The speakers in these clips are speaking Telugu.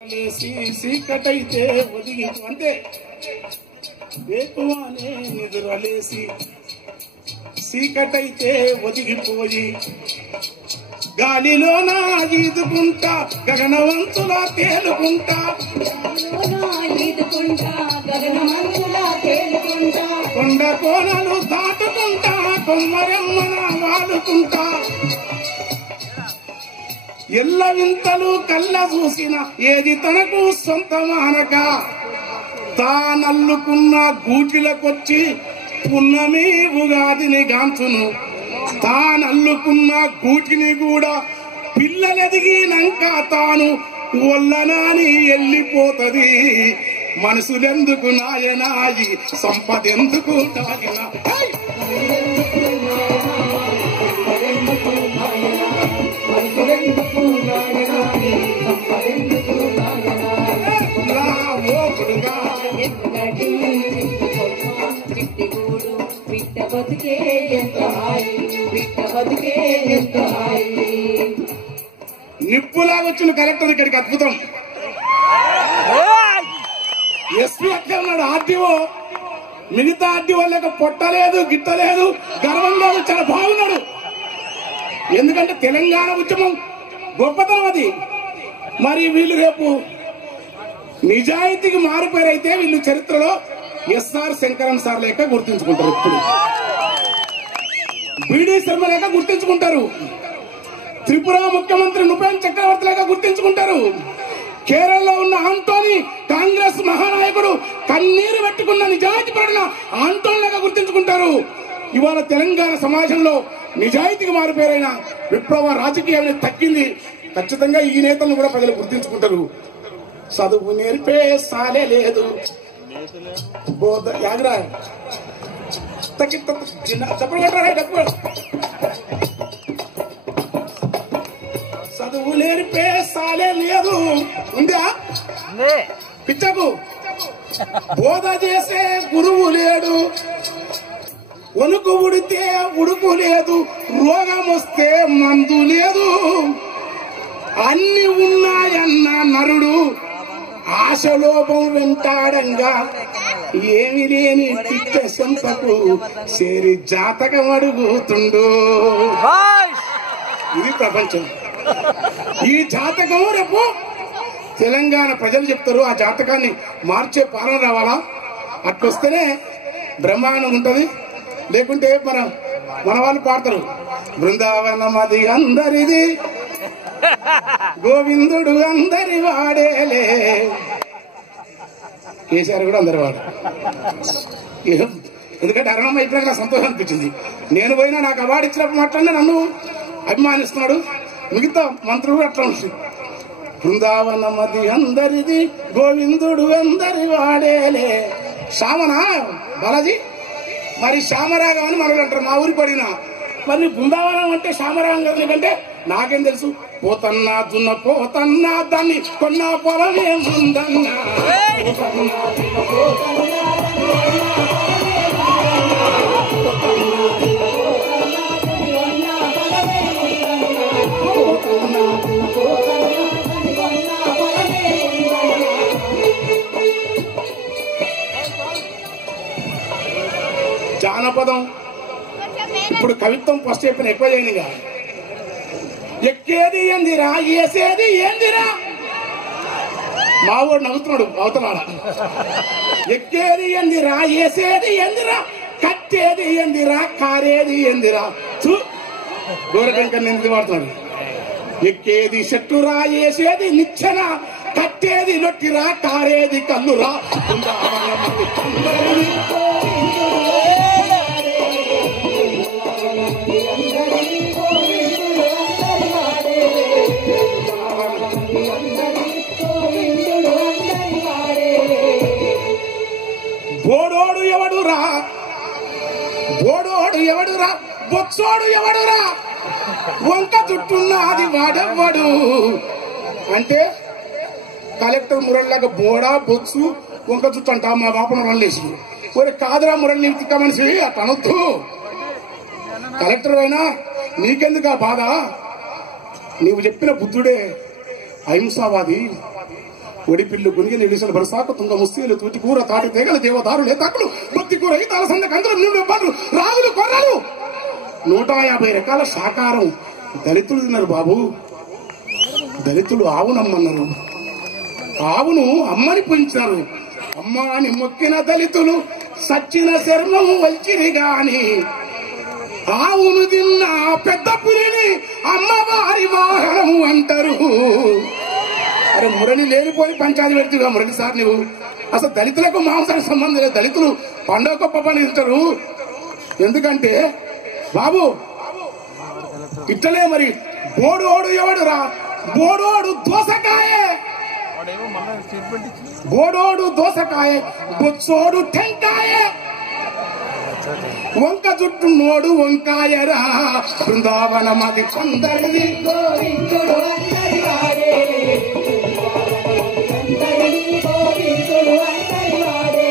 చీకటైతే ఒదిగి అంటే వేకువానే నిద్రలేసి చీకటైతే ఒదిగిపోయి గాలిలోన ఈదుకుంటా గగనవంతులా తేలుకుంటా కొండ కోనలు దాటుకుంటా కొమ్మరెమ్మన వాలుకుంటా ఎల్ల వింతలు కళ్ళ చూసిన ఏది తనకు సొంతమానక తానల్లుకున్న గూటిలకొచ్చి పున్నమి ఉగాదిని గాంచును తానల్లుకున్న గూటిని కూడా పిల్లలెదిగినాక తాను ఒల్లనాని వెళ్ళిపోతది మనసులెందుకు నాయనాయి సంపదెందుకు నాయన నిప్పులా వచ్చిన కలెక్టర్ ఇక్కడికి అద్భుతం. ఎస్పీ అక్కడ ఉన్నాడు. ఆర్టీఓ మిగతా ఆర్టీఓ లేక పొట్టలేదు గిట్టలేదు గర్వంగా చాలా బాగున్నాడు. ఎందుకంటే తెలంగాణ ఉద్యమం గొప్పతనం అది. మరి వీళ్ళు రేపు నిజాయితీకి మారిపోయారైతే వీళ్ళు చరిత్రలో ఎస్ఆర్ శంకరన్ సార్ లేక గుర్తించుకుంటారు. ఇప్పుడు బిడి శర్మ లేక గుర్తించుకుంటారు. త్రిపుర ముఖ్యమంత్రి నుపేన్ చక్రవర్తి లేక గుర్తించుకుంటారు. కేరళలో ఉన్న ఆంటోనీ కాంగ్రెస్ మహానాయకుడు కన్నీరు పెట్టుకున్న నిజాయితీ పడిన ఆంటోనీ లేక గుర్తించుకుంటారు. ఇవాళ తెలంగాణ సమాజంలో నిజాయితీకి మారిపోయిన విప్లవ రాజకీయాన్ని తగ్గింది. ఖచ్చితంగా ఈ నేతలను కూడా ప్రజలు గుర్తించుకుంటారు. చదువు నేర్పే సాలే లేదు యాగ్రా చదువు నేర్పే సాలే లేదు ఉందా పిచ్చకు బోధ చేసే గురువు లేడు. వణుకు ఉడితే ఉడుకు లేదు, రోగం వస్తే మందు లేదు. అన్ని ఉన్నాయన్న నరుడు ఆశలోపం వెంటాడంగా ఏమి లేని పిచ్చ సంతకు చేరి జాతకం అడుగుతుండు. ఇది ప్రపంచం. ఈ జాతకం రేపు తెలంగాణ ప్రజలు చెప్తారు. ఆ జాతకాన్ని మార్చే పాలన రావాలా. అట్లొస్తేనే బ్రహ్మాండం ఉంటది. లేకుంటే మన వాళ్ళు పాడతారు, బృందావనం అది అందరిది గోవిందుడు అందరి వాడేలే. కేసీఆర్ కూడా అందరి వాడు. ఎందుకంటే అరణం అయిపోయినా నాకు సంతోషం అనిపించింది. నేను పోయినా నాకు అవార్డు ఇచ్చినప్పుడు మాట్లాడినా నన్ను అభిమానిస్తున్నాడు. మిగతా మంత్రులు కూడా అట్లా ఉంటుంది. బృందావనం అది అందరిది గోవిందుడు అందరి వాడేలే. శ్యామనా బాలాజీ మరి శ్యామరాగం అని మనలు అంటారు. మా ఊరికి పడినా మరి బృందావనం అంటే శ్యామరాగం కదా. ఎందుకంటే నాకేం తెలుసు, పోతన్నా దున్న పోతన్నా దాన్ని కొన్న పొలమే ముందన్నా జానపదం. ఇప్పుడు కవిత్వం ఫస్ట్ చెప్పిన ఎక్కువ చేయనిగా. ఎక్కేది ఏందిరా ఏసేది ఏందిరా. మావోడు నవ్వుతున్నాడు అవతలాడ. ఎక్కేది ఏందిరా ఏసేది ఏందిరా, కట్టేది ఏందిరా కారేది ఏందిరా. గోరటంకర్ ఎందుకు వాడుతున్నాడు. ఎక్కేది చెట్టురా ఏసేది నిచ్చెన, కట్టేది లొట్టిరా కారేది కల్లురా. బోడోడు ఎవడురా, బోడోడు ఎవడురా, బొచ్చోడు ఎవడురా, వంక చుట్టున్నది వాడెవ్వడు. అంటే కలెక్టర్ మురళిలాగా బోడా బొత్సు వంక చుట్టూ అంట. మా బాప మురళిలేసి ఒరే కాదురా మురళి తిక్క మనిషి అట్లా అనొద్దు. కలెక్టర్ అయినా నీకెందుకు ఆ బాధ? నీవు చెప్పిన బుద్ధుడే అహింసావాది. ఒడిపిల్లు గునిగిలి ఇడిసిన బరసాకు తుంగ ముస్తీలు తూటి కూర తాటి తెగలు దేవదారులు తక్కులు బొత్తి కూర ఈతాల సంద కందులు నిండు పనులు రాగులు కొర్రలు 150 రకాల శాకారం దళితులు తిన్నారు బాబు. దళితులు ఆవునమ్మన్నారు, ఆవును అమ్మని పెంచినారు. అమ్మ అని మొక్కిన దళితులు సచ్చిన శర్మము వల్చిరి గాని ఆవును తిన్న పెద్ద పులిని అమ్మవారి వాహనము అంటారు. అరే మురళి లేనిపోయి పంచాయతీ పెడుతుగా మురళి సార్ నువ్వు. అసలు దళితులకు మాంసానికి సంబంధం లేదు. దళితులు పండుగ గొప్ప పని తింటారు. ఎందుకంటే బాబు ఇట్లనే మరి బోడోడు ఎవడురా, బోడోడు దోసకాయే, బోడోడు దోసకాయే, బొచ్చోడు టెంకాయే, వంక జుట్టు నోడు వంకాయరా. బృందావనమది కొందరిది గోవిందుడు అందరి వాడే, గోవిందుడు అందరి వాడే,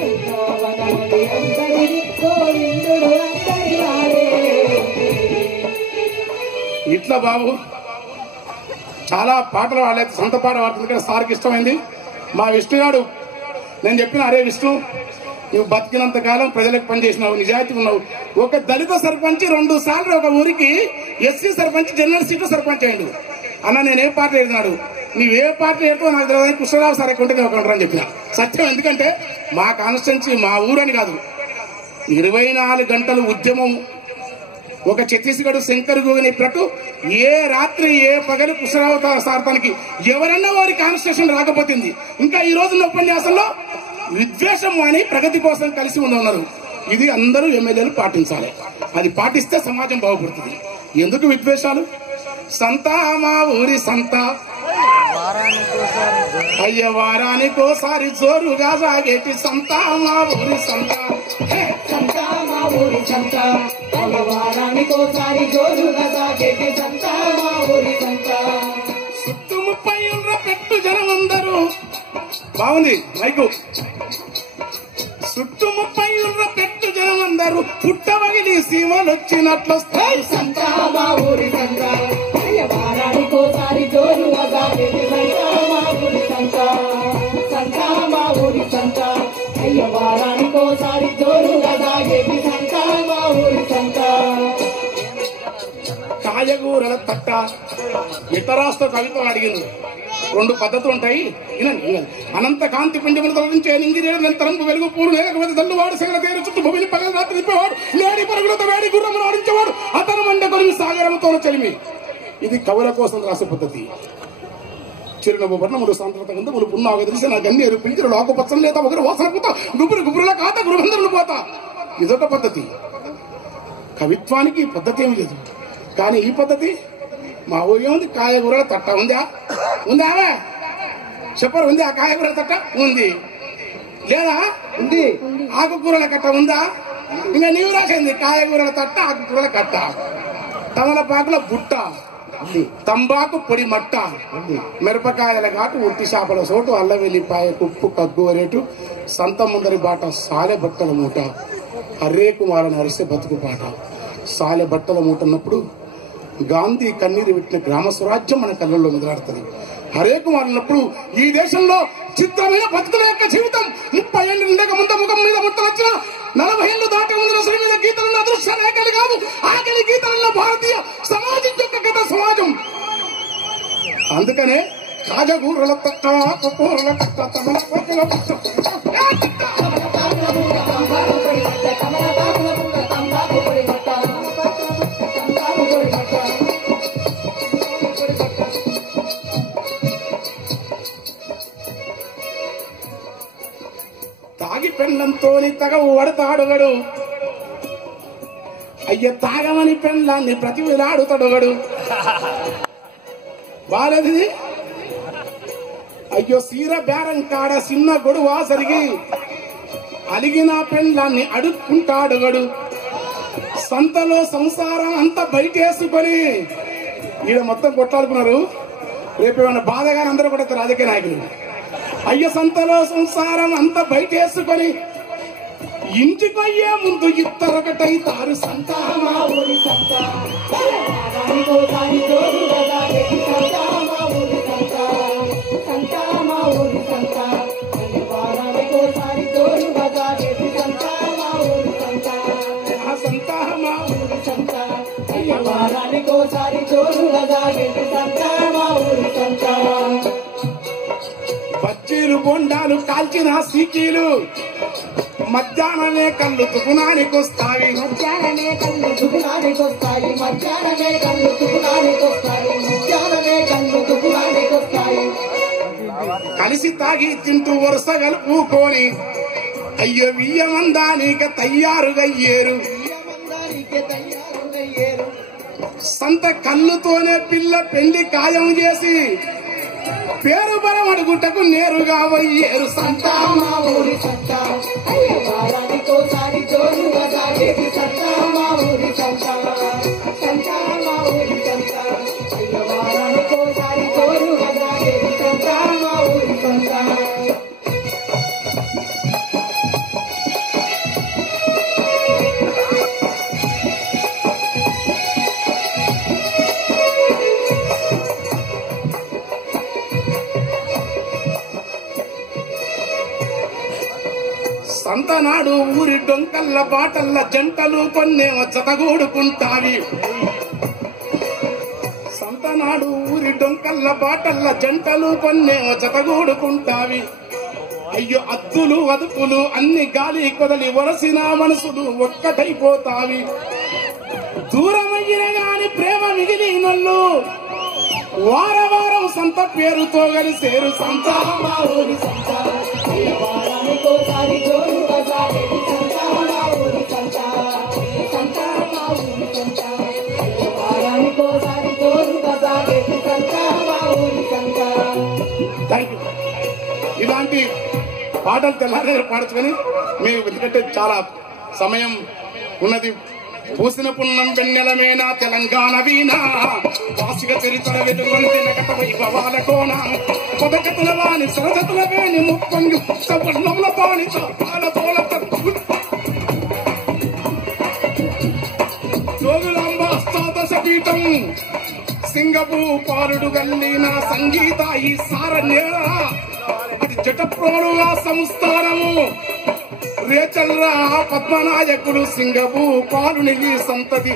బృందావనమది అందరిది గోవిందుడు అందరి వాడే. ఇట్లా బాబు చాలా పాటలు వాళ్ళైతే సొంత పాట పాడుతుంది కానీ సార్కి ఇష్టమైంది. మా విష్ణుగాడు నేను చెప్పిన, అరే విష్ణు నువ్వు బతికినంత కాలం ప్రజలకు పనిచేసినావు, నిజాయితీ ఉన్నావు. ఒక దళిత సర్పంచ్ 2 సార్లు ఒక ఊరికి SC sarpanch general seat sarpanch అయ్యాడు. అన్న నేను ఏ పార్టీ ఎడుతున్నాడు, నీవే పార్టీ ఎడుతావు నాకు తెలియదు, కృష్ణరావు సార్ ఎక్కుంటే నేను ఒక అని చెప్పిన సత్యం. ఎందుకంటే మా కాన్స్టిట్యున్సీ మా ఊరని కాదు, 24 గంటలు ఉద్యమం. ఒక ఛత్తీస్గఢ్ శంకర్ గోగని చెప్పినట్టు ఏ రాత్రి ఏ పగలు కృష్ణరావు సార్ తనకి ఎవరన్నా వారి కాన్స్టిట్యూషన్ రాకపోతుంది. ఇంకా ఈ రోజున్న ఉపన్యాసంలో విద్వేషం అని ప్రగతి కోసం కలిసి ఉన్నారు. ఇది అందరూ ఎమ్మెల్యేలు పాటించాలి. అది పాటిస్తే సమాజం బాగుపడుతుంది. ఎందుకు విద్వేషాలు? సంత మా ఊరి సంత అయ్య వారానికోసారి జోరుగా సాగేటి సంత మా ఊరి సంత, సంత మా ఊరి సంత, అయ్య వారానికోసారి జోరుగా సాగేటి సంత మా ఊరి సంత. చుట్టూ 30 ఏళ్ళ పెట్టు జనమందరూ బాగుంది మైకు. చుట్టూ 30 ఏళ్ళ పెట్టు జనమందరూ పుట్టవగిలి సీమలు వచ్చినట్లొస్తాయి. సంత మా ఊరి సంత, అయ్య వారానికోసారి జోరుగా సాగేటి సంత మా ఊరి సంత, సంత మా ఊరి సంత, అయ్య వారానికోసారి జోరుగా సాగేటి సంత మా ఊరి సంత. కాయగూరల తట్ట ఇతరాస్తో కవిత్వం అడిగింది. 2 పద్ధతులు ఉంటాయి వినండి. అనంత కాంతి పుంజములు తొలగించే నింగిరేడు వెలుగు పూలు లేకపోతే దల్లువాడు సగల తేరు చుట్టూ భూమిని పగల రాత్రి నింపేవాడు, లేడి పరుగులతో వేడి గుర్రములు ఆడించేవాడు, అతను మండే కొలిమి సాగరముతో చెలిమి. ఇది కవుల కోసం రాసే పద్ధతి. చిరునవ్వు పట్ల 3 సాంద్రత కింద ములు పున్నాగ తెలిసి నా గన్నేరు పింజరు ఆకుపచ్చని లేదా ఒకరు వాసన పోతా గుబురు గుబురుల కాత గృహందరులు పోతా. ఇదొక పద్ధతి. కవిత్వానికి పద్ధతి ఏమి లేదు. కానీ ఈ పద్ధతి మా ఊరి ఉంది. కాయగూరల తట్ట ఉందా? ఉందా? చెప్పరు ఉంది. ఆ కాయగూరల తట్ట ఉంది లేదా? ఉంది. ఆకుకూరల కట్ట ఉందా? ఇంకా నీవు రాసింది కాయగూరల తట్ట ఆకుకూరల కట్ట, తమలపాకుల బుట్ట, తంబాకు పొడి మట్ట, మిరపకాయల ఘాటు, ఉట్టి చేపల సోటు, అల్ల వెల్లిపాయ కుప్పు కగ్గువరేటు, సంత ముందరి బాట, సాలె బట్టల మూట, హర్రే కుమారని అరిసె బతుకు పాట. సాలె బట్టల మూట అన్నప్పుడు గాంధీ కన్నీరు పెట్టిన గ్రామ స్వరాజ్యం మన కళ్ళల్లో మొదలాడుతుంది. హరే కుమార్ అన్నప్పుడు ఈ దేశంలో చిత్రమైన బతుకుల యొక్క జీవితం 30 ఏళ్ళు ఉండక ముందు ముఖం మీద ముట్టలు వచ్చిన 40 ఏళ్ళు దాటి ముందు రసల మీద గీతలను అదృశ్య రేఖలు కాదు, ఆకలి గీతలలో భారతీయ సమాజం యొక్క గత సమాజం. అందుకనే కాజగూరల తట్ట, కూరల తట్ట, తమలపాకుల తట్ట, తాగి పెండ్లంతోని తగవు వడతాడుగడు, అయ్య తాగమని పెండ్లాన్ని ప్రతివిలాడుతాడుగడు. బాలది అయ్యో సీర బేరం కాడ చిన్న గొడువా సరిగి అలిగిన పెండ్లాన్ని అడుక్కుంటాడుగడు. సంతలో సంసారం అంతా బయటేసుకొని ఈడ మొత్తం కొట్లాడుకున్నారు. రేపేమన్నా బాధగానే అందరూ కూడా రాజకీయ నాయకులు. అయ్య సంతలో సంసారం అంతా బయటేసుకొని ఇంటికొయ్యే ముందు ఇద్దరొకటైతారు. సంత మా ఊరి సంత, సంత మా ఊరి సంత వారానికోసారి జోరుగా సాగేటి సంత మా ఊరి సంత సంత మా ఊరి సంత వారానికోసారి జోరుగా సాగేటి సంత మా ఊరి సంత బజ్జీలు బొండాలు కాల్చిన సీకీలు మధ్యాహ్నమే కళ్ళు తుకునానికొస్తాయి మధ్యాహ్నమే కళ్ళు తుకునానికొస్తాయి మధ్యాహ్నమే కళ్ళు తుకునానికొస్తాయి మధ్యాహ్నమే కళ్ళు తుకునానికొస్తాయి కలిసి తాగి తింటూ వరుస కలుపుకొని అయ్యో వియ్యమందానిక తయారుగయ్యేరు సంత కళ్ళుతోనే పిల్ల పెళ్లి ఖాయం చేసి పేరు బలం అడుగుటకు నేరుగా పోయేరు సంత మా ఊరి సంత వారానికోసారి జోరుగా సాగేటి సంత మా ఊరి సంత సంత మా ఊరి సంత వారానికోసారి జోరుగా సాగేటి సంత మా ఊరి సంత సంతనాడు ఊరి డొంకల్ల బాటల్ల జంటలు కొన్నేమో జతగూడుకుంటావి సంతనాడు ఊరి డొంకల్ల బాటల్ల జంటలు కొన్నేమో జతగూడుకుంటావి అయ్యో అద్దులు అదుపులు అన్ని గాలి కొదలి వరసిన మనసులు ఒక్కటైపోతావి దూరమయ్యిన గాని ప్రేమ మిగిలినొల్లు వారం సంత పేరుతో కలిసేరు సంత మా ఊరి సంత వారానికోసారి జోరుగా సాగేటి సంత మా ఊరి సంత సంత మా ఊరి సంత వారానికోసారి జోరుగా సాగేటి సంత మా ఊరి సంత థ్యాంక్ యూ. ఇలాంటి పాటలు తెల్లారే పాడుచుకొని మీరు ఎందుకంటే చాలా సమయం ఉన్నది. పూసిన పున్నం వెన్నెలమేనా తెలంగాణ వీణా వాసిక చరిత్ర వెలుగొంది నగట వైభవాల కోణ పొదగతుల వాణి సరసతుల వేణి ముప్పంగి పుష్పర్ణముల పాణి చాల తోల జోగులాంబ అష్టాదశ పీఠం సింగపూ పాలుడు గల్లిన సంగీత ఈ సార నేల అది జటప్రోలుగా సంస్థానము రేచల్రా పద్మనాయకుడు సింగపూ పాలుని ఈ సంతతి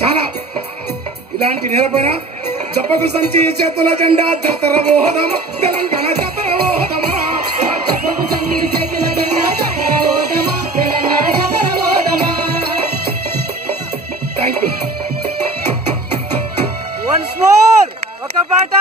చాలా ఇలాంటి నేలపైన జపకు సంచి చేతుల జెండా జాతర ఓహదమా తెలంగాణ జాతర ఓహదమా జపకు సంచి చేతుల జెండా జాతర ఓహదమా తెలంగాణ జాతర ఓహదమా. Thank you. వన్స్ మోర్ ఒక పాట